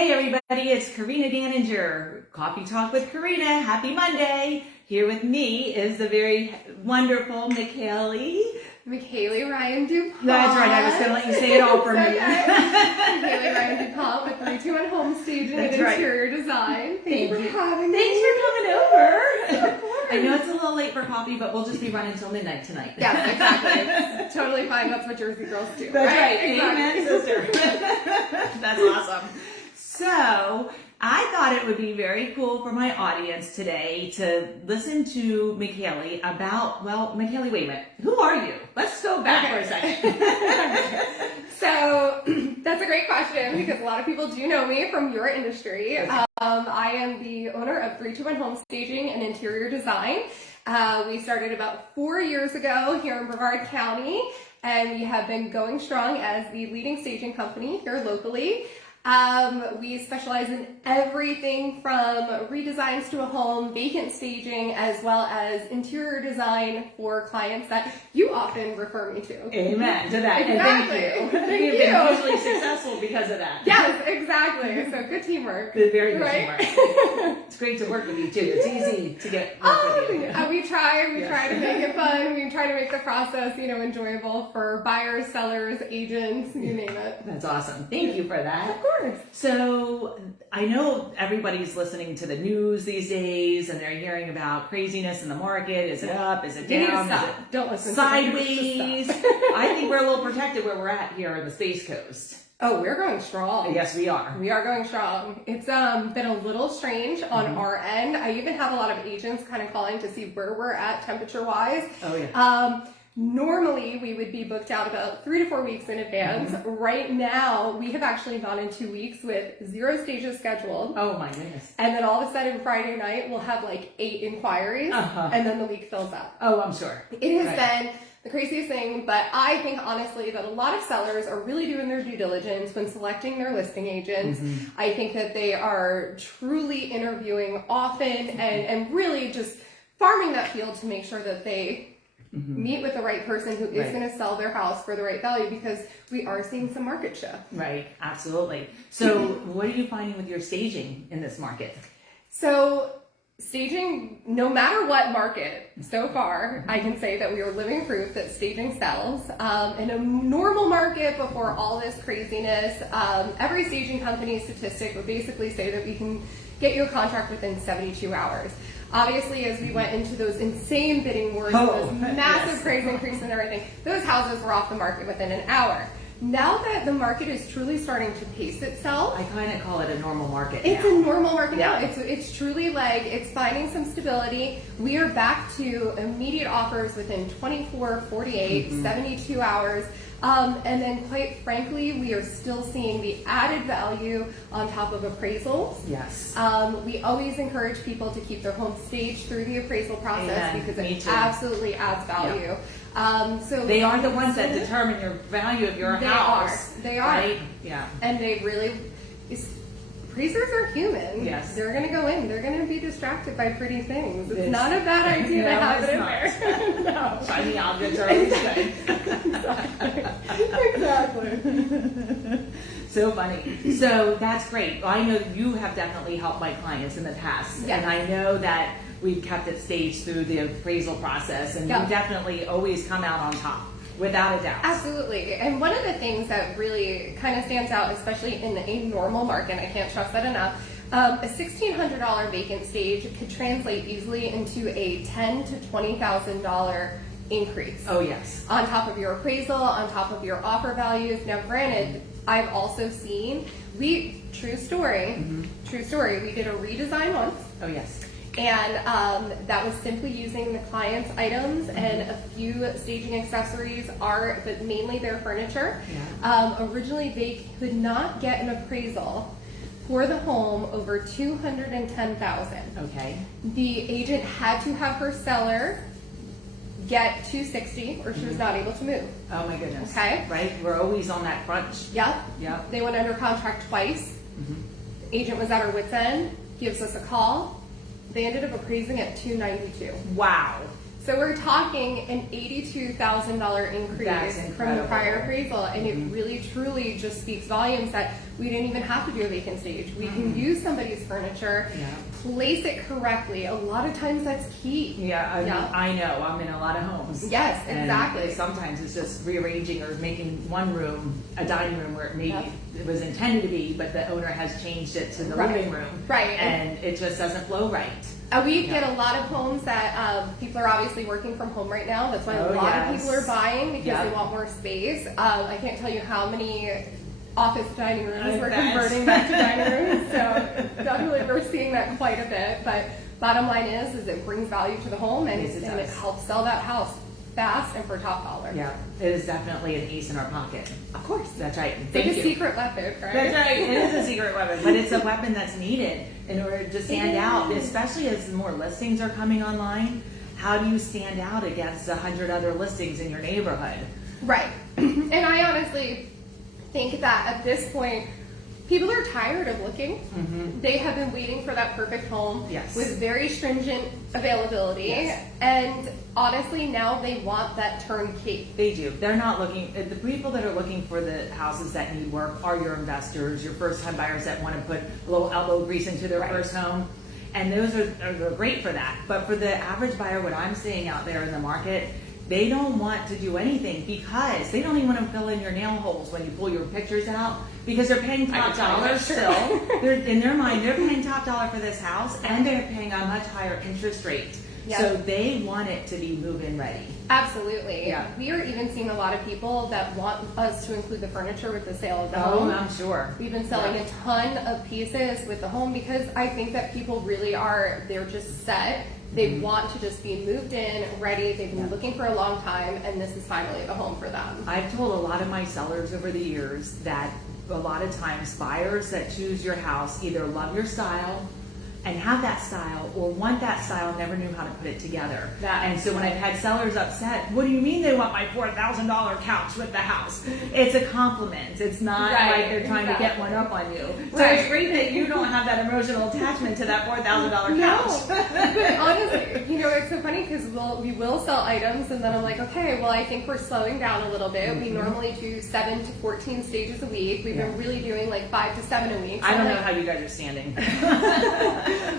Hey everybody, it's Corinna Daninger. Coffee Talk with Corinna. Happy Monday. Here with me is the very wonderful Mikayleigh Ryan DuPont. That's right, I was going to let you say it all for me. Mikayleigh Ryan DuPont with 321 Home Staging and Interior Design. Thank you for having me. Thanks for coming over. Of course. I know it's a little late for coffee, but we'll just be running till midnight tonight. Yes, exactly. It's totally fine. That's what Jersey girls do. That's right. Exactly. Amen, sister. That's awesome. So, I thought it would be very cool for my audience today to listen to Mikayleigh about, Mikayleigh, wait a minute. Who are you? Let's go back for a second. So, that's a great question because a lot of people do know me from your industry. Okay. I am the owner of 321 Home Staging and Interior Design. We started about 4 years ago here in Brevard County, and we have been going strong as the leading staging company here locally. We specialize in everything from redesigns to a home, vacant staging, as well as interior design for clients that you often refer me to. Amen to that. Exactly. And thank you. Thank You've you. been hugely successful because of that. Yes, exactly. So good teamwork. Very good Right? teamwork. It's great to work with you too. It's easy to get work with you. We try to make it fun. We try to make the process, enjoyable for buyers, sellers, agents, you name it. That's awesome. Thank you for that. Of course. So I know everybody's listening to the news these days and they're hearing about craziness in the market. Is it up? Is it You need to down? stop. Is it Don't listen sideways? to them. I think we're a little protected where we're at here in the Space Coast. Oh, we're going strong. Yes, we are. We are going strong. It's been a little strange on our end. I even have a lot of agents kind of calling to see where we're at temperature-wise. Oh, yeah. Normally, we would be booked out about 3 to 4 weeks in advance. Right now, we have actually gone in 2 weeks with 0 stages scheduled. Oh, my goodness. And then all of a sudden, Friday night, we'll have like 8 inquiries, and then the week fills up. Oh, I'm sure. It has been the craziest thing, but I think honestly that a lot of sellers are really doing their due diligence when selecting their listing agents. I think that they are truly interviewing often and really just farming that field to make sure that they meet with the right person who is going to sell their house for the right value, because we are seeing some market shift. Right, absolutely. So what are you finding with your staging in this market? So staging, no matter what market, so far, I can say that we are living proof that staging sells. In a normal market before all this craziness, every staging company statistic would basically say that we can get you a contract within 72 hours. Obviously, as we went into those insane bidding wars, those massive price increase and everything, those houses were off the market within an hour. Now that the market is truly starting to pace itself, I kind of call it a normal market It's now. a normal market now. It's truly like it's finding some stability. We are back to immediate offers within 24, 48, 72 hours. And then quite frankly, we are still seeing the added value on top of appraisals. Yes. We always encourage people to keep their home staged through the appraisal process because it absolutely adds value. So they are the ones that determine your value of your house. They are. Right? Yeah. And they really, appraisers are human. Yes. They're going to go in. They're going to be distracted by pretty things. It's not a bad idea to have it in there. No. Shiny objects are always good. Exactly. So funny. So that's great. Well, I know you have definitely helped my clients in the past. Yes. And I know that we've kept it staged through the appraisal process, and you definitely always come out on top, without a doubt. Absolutely. And one of the things that really kind of stands out, especially in a normal market, I can't stress that enough, a $1,600 vacant stage could translate easily into a $10,000 to $20,000 increase. Oh, yes. On top of your appraisal, on top of your offer values. Now, granted, I've also seen, true story, we did a redesign once. Oh, yes. And that was simply using the client's items and a few staging accessories, but mainly their furniture. Yeah. Originally, they could not get an appraisal for the home over $210,000. Okay. The agent had to have her seller get $260,000 or she was not able to move. Oh my goodness. Okay. Right? We're always on that crunch. Yep. They went under contract twice. Agent was at her wit's end, gives us a call. They ended up appraising at $292,000. Wow. So we're talking an $82,000 increase from the prior appraisal, and it really truly just speaks volumes that we didn't even have to do a vacant stage. We can use somebody's furniture, place it correctly. A lot of times that's key. I know. I'm in a lot of homes. Yes, exactly. And sometimes it's just rearranging or making one room a dining room where maybe it was intended to be, but the owner has changed it to the living room. Right. And it just doesn't flow right. We get a lot of homes that people are obviously working from home right now. That's why a lot of people are buying because they want more space. I can't tell you how many office dining rooms we're converting back to dining rooms. So definitely we're seeing that quite a bit. But bottom line is it brings value to the home and it helps sell that house fast and for top dollar. Yeah, it is definitely an ace in our pocket. Of course. That's right. It's like a secret weapon, right? That's right. It is a secret weapon, but it's a weapon that's needed in order to stand out, especially as more listings are coming online. How do you stand out against 100 other listings in your neighborhood? Right. And I honestly think that at this point, people are tired of looking. They have been waiting for that perfect home with very stringent availability. And honestly, now they want that turnkey. They do. They're not looking, the people that are looking for the houses that need work are your investors, your first time buyers that want to put a little elbow grease into their first home. And those are great for that. But for the average buyer, what I'm seeing out there in the market, they don't want to do anything because they don't even want to fill in your nail holes when you pull your pictures out because they're paying top dollar still. In their mind, they're paying top dollar for this house and they're paying a much higher interest rate. So they want it to be move-in ready. Absolutely. Yeah. We are even seeing a lot of people that want us to include the furniture with the sale of the home. I'm sure. We've been selling a ton of pieces with the home because I think that people really they're just set. They want to just be moved in, ready. They've been looking for a long time, and this is finally the home for them. I've told a lot of my sellers over the years that a lot of times buyers that choose your house either love your style and have that style or want that style, never knew how to put it together. And so when I've had sellers upset, what do you mean they want my $4,000 couch with the house? It's a compliment. It's not like they're trying to get one up on you. So it's great that you don't have that emotional attachment to that $4,000 couch. No, but honestly, it's so funny because we will sell items and then I'm like, okay, well, I think we're slowing down a little bit. We normally do 7 to 14 stages a week. We've been really doing like 5 to 7 a week. So I don't know how you guys are standing.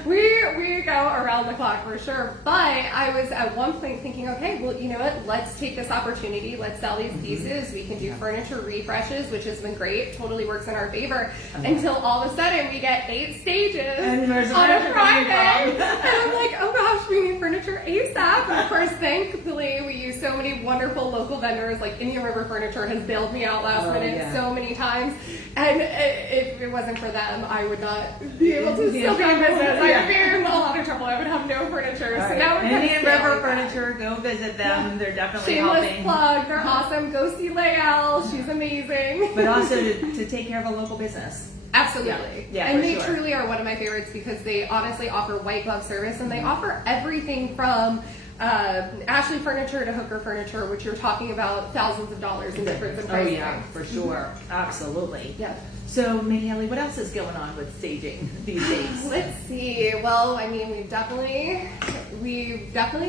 We go around the clock for sure, but I was at one point thinking, okay, well, you know what, let's take this opportunity, let's sell these pieces, we can do furniture refreshes, which has been great, totally works in our favor, until all of a sudden we get 8 stages on a Friday, and I'm like, oh gosh, we need furniture ASAP, and of course, thankfully, we use so many wonderful local vendors, like Indian River Furniture has bailed me out last minute so many times, and if it wasn't for them, I would not be able to still be in business. I'd be in a lot of trouble. I would have no furniture. So now we're Indian River Furniture, go visit them. They're definitely Shameless helping. plug. They're awesome. Go see Lael. She's amazing. But also to take care of a local business. Absolutely. And they truly are one of my favorites because they honestly offer white glove service and they offer everything from Ashley Furniture to Hooker Furniture, which you're talking about thousands of dollars in difference in price. Oh yeah, for sure. Absolutely. Yeah. So, Mikayleigh, what else is going on with staging these days? Let's see. Well, I mean, we've definitely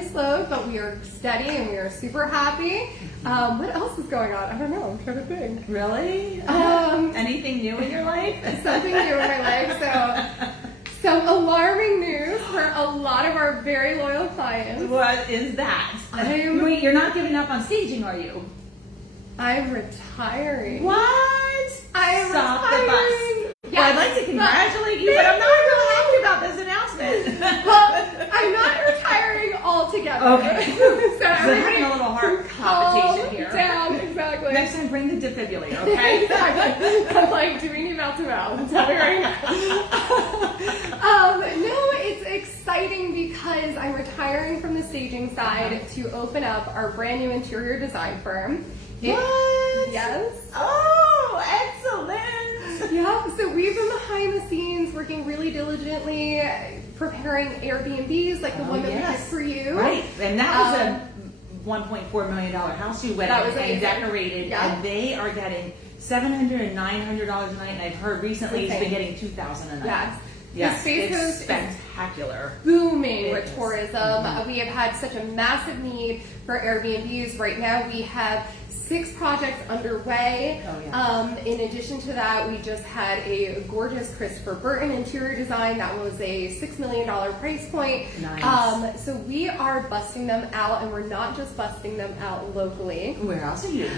slowed, but we are steady and we are super happy. What else is going on? I don't know. I'm trying to think. Really? Anything new in your life? Something new in my life. So alarming news for a lot of our very loyal clients. What is that? Wait, you're not giving up on staging, are you? I'm retiring. What? I'm Stop retiring. the bus. Yes. Well, I'd like to congratulate you, but I'm not real happy about this announcement. Well, I'm not retiring altogether. Okay. So we're having a little heart palpitation here. Down, exactly. Next time, bring the defibrillator, okay? Exactly. I'm like, do we need mouth to mouth? Tell me right now. No, it's exciting because I'm retiring from the staging side to open up our brand new interior design firm. What? Yes. Oh, excellent. Yeah, so we've been behind the scenes working really diligently, preparing Airbnbs like the one that we did for you. Right, and that was a $1.4 million house you went and decorated, and they are getting $700 and $900 a night, and I've heard recently it's been getting $2,000 a night. Yes. Yes, the Space it's Coast is spectacular. booming It with is. tourism. We have had such a massive need for Airbnbs. Right now we have 6 projects underway. Oh, yeah. In addition to that, we just had a gorgeous Christopher Burton interior design that was a $6 million price point. Nice. So we are busting them out, and we're not just busting them out locally. Where else are you?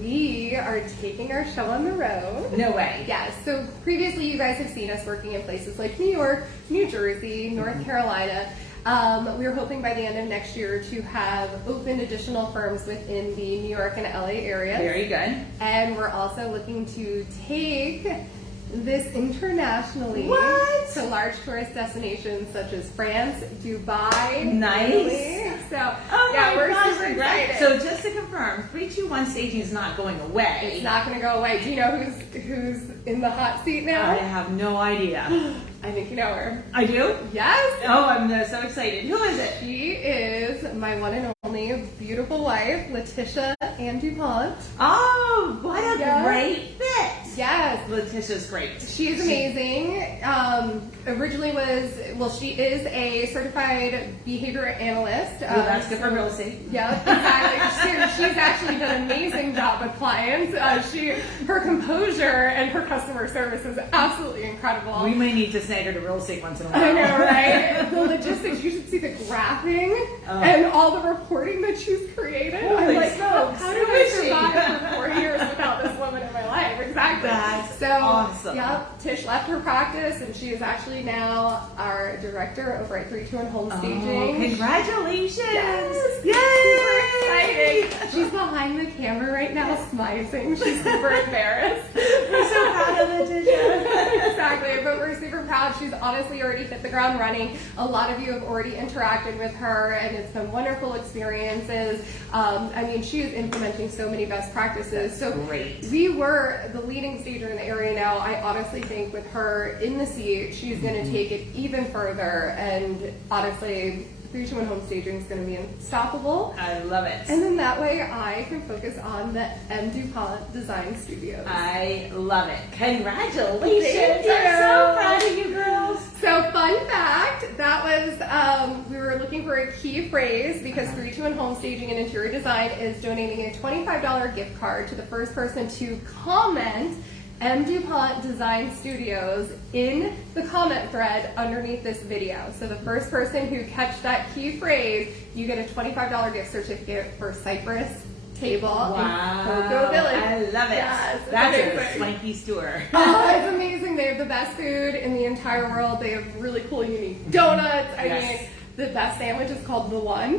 We are taking our show on the road. No way. Yes. So previously, you guys have seen us working in places like New York, New Jersey, North Carolina. We're hoping by the end of next year to have opened additional firms within the New York and LA area. Very good. And we're also looking to take this internationally What? to large tourist destinations such as France, Dubai, Nice. Italy. So Oh yeah, my we're gosh, super right. excited. So just to confirm, 321 staging is not going away. It's not going to go away. Do you know who's in the hot seat now? I have no idea. I think you know her. I do? Yes. Oh, I'm so excited. Who is it? She is my one and only beautiful wife, Letitia Ann DuPont. Oh, what a Yeah. great fit. Yes. Letitia's great. She is amazing. Originally she is a certified behavior analyst. Well, that's good for real estate. Yeah, exactly. She's actually done an amazing job with clients. Her composure and her customer service is absolutely incredible. We may need to snag her to real estate once in a while. I know, right? The logistics, you should see the graphing and all the reporting that she's created. Holy I'm like, smokes, how who did I is she? survive for 4 years without this woman in my life? Exactly. That's so, awesome. Yep, Tish left her practice and she is actually now our director over at 321 Home Staging. Oh, congratulations. Yes. Yay. Super exciting. She's behind the camera right now smizing. She's super embarrassed. We're so proud of Letitia. Exactly, but we're super proud. She's honestly already hit the ground running. A lot of you have already interacted with her, and it's been wonderful experiences. I mean, she is implementing so many best practices. So Great. we were the leading stager in the area now. I honestly think with her in the seat, she's going to take it even further. And honestly, 321 Home Staging is going to be unstoppable. I love it. And then that way I can focus on the DuPont Design Studios. I love it. Congratulations. Thank you. I'm so proud of you girls. So fun fact, that was, we were looking for a key phrase because 321 Home Staging and Interior Design is donating a $25 gift card to the first person to comment DuPont Design Studios in the comment thread underneath this video. So the first person who catch that key phrase, you get a $25 gift certificate for Cypress Table in Cocoa Village. I love it. Yes, it's That's a amazing. swanky store. Oh, it's amazing. They have the best food in the entire world. They have really cool, unique donuts. I Yes. mean, the best sandwich is called The One,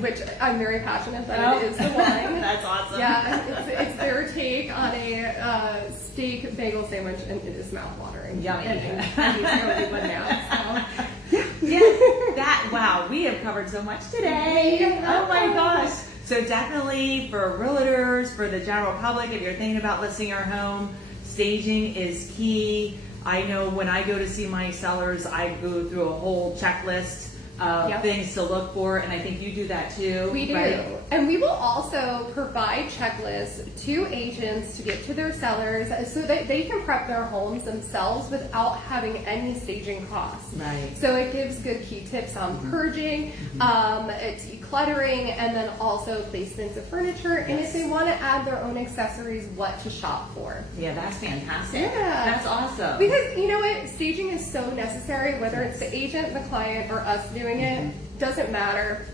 which I'm very passionate that Oh. it is The One. That's awesome. Yeah, it's their take on a steak bagel sandwich, and it is mouthwatering. Yummy. And I need to go eat one now. So. Yeah, wow, we have covered so much today. Yeah. Oh my gosh. So definitely for realtors, for the general public, if you're thinking about listing your home, staging is key. I know when I go to see my sellers, I go through a whole checklist of Yep. things to look for, and I think you do that too. We do. right? And we will also provide checklists to agents to get to their sellers so that they can prep their homes themselves without having any staging costs. Right. So it gives good key tips on purging, decluttering, and then also placements of furniture. And if they want to add their own accessories, what to shop for. Yeah, that's fantastic. Yeah. That's awesome. Because you know what? Staging is so necessary, whether it's the agent, the client, or us doing it, doesn't matter.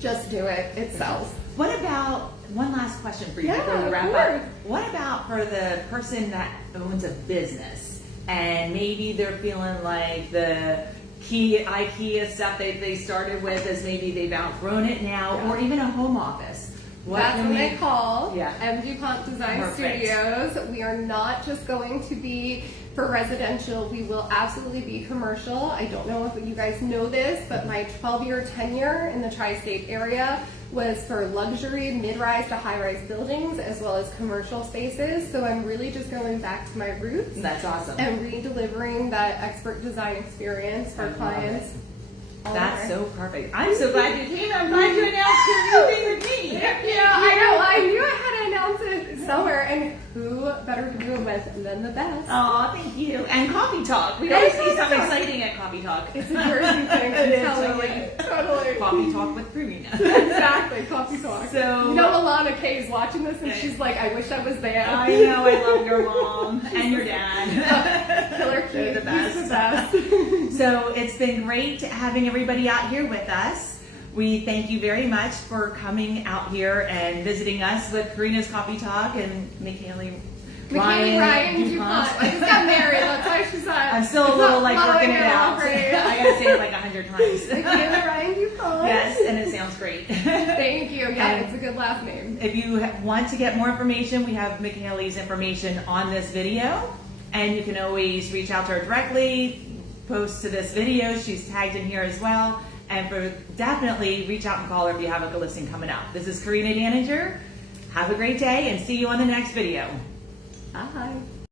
Just do it. It sells. What about, one last question for you Yeah, before we of wrap course. up. What about for the person that owns a business and maybe they're feeling like the IKEA stuff they started with is maybe they've outgrown it now, Yeah. or even a home office? What That's can what we- they call Yeah. DuPont Design Perfect. Studios. We are not just going to be for residential. We will absolutely be commercial. I don't know if you guys know this, but my 12-year tenure in the tri-state area was for luxury mid-rise to high-rise buildings as well as commercial spaces. So I'm really just going back to my roots That's awesome. and re-delivering that expert design experience I for love clients. it. all That's over. so perfect. I'm so glad you came. I'm glad you announced your new thing with me. Yeah, I know. I knew I had to announce it summer, and who better to do it with than the best? Oh, thank you. And Coffee Talk. We And always see Coffee something Talk. exciting at Coffee Talk. It's a Jersey thing. It is, I'm telling totally. you. Totally. Coffee Talk with Corinna. Exactly, Coffee Talk. So- you know, Alana Kay is watching this, and she's like, "I wish I was there." I know, I love your mom and your dad. Killer They're cute. the best. He's the best. So it's been great having everybody out here with us. We thank you very much for coming out here and visiting us with Corinna's Coffee Talk and Mikayleigh Ryan DuPont. I just got married. That's why she's on. I'm still a little like working it out. Right? I gotta say it like 100 times. Mikayleigh Ryan DuPont. Yes, and it sounds great. Thank you. Yeah, And it's a good last name. if you want to get more information, we have Mikayleigh's information on this video, and you can always reach out to her directly, post to this video. She's tagged in here as well. And definitely reach out and call her if you have a listing coming up. This is Corinna Daninger. Have a great day and see you on the next video. Bye.